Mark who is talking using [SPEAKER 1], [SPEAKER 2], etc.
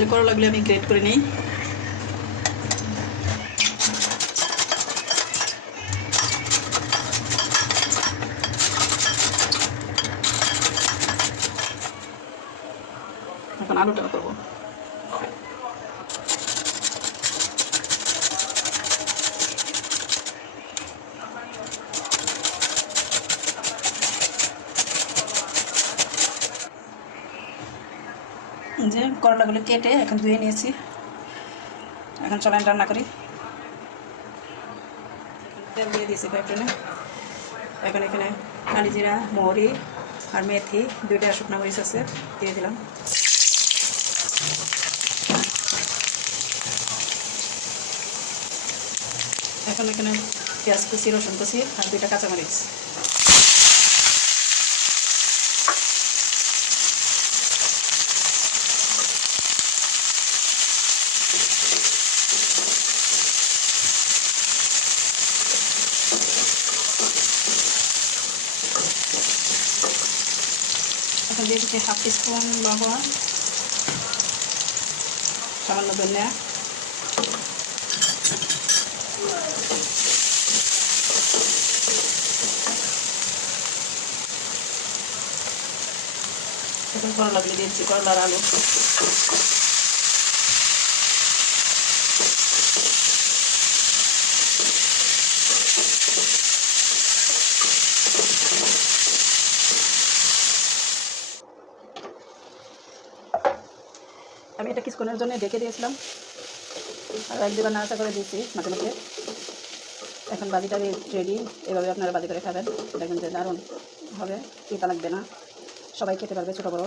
[SPEAKER 1] যে করলাগুলি আমি গ্রেট করে নিই। এখন আলুটাও করব। যে করলাগুলো কেটে এখন ধুয়ে নিয়েছি। এখন চলেন রান্না করি। তেল দিয়ে দিয়েছি কয়েকজনে এখন এখানে কালি জিরা, মৌরি আর মেথি, দুইটা শুকনো মরিচ আছে, দিয়ে দিলাম। এখন এখানে পেঁয়াজ কুচি, রসুন কুচি আর দুইটা কাঁচামরিচ। এখন দিয়ে হাফ স্পুন লবণ সামান্য ধনিয়া। এখন করলাগুলি দিচ্ছি করলার আলু। আমি এটা কিছুক্ষণের জন্য ডেকে দিয়েছিলাম। আর এক দুবার নাড়াচা করে দিয়েছি মাঝে মাঝে। এখন বাজিটা রেডি এভাবে আপনারা বাজি করে খাবেন। দেখবেন যে দারুণ হবে, তিতা লাগবে না। সবাই খেতে পারবে ছোটো বড়ো।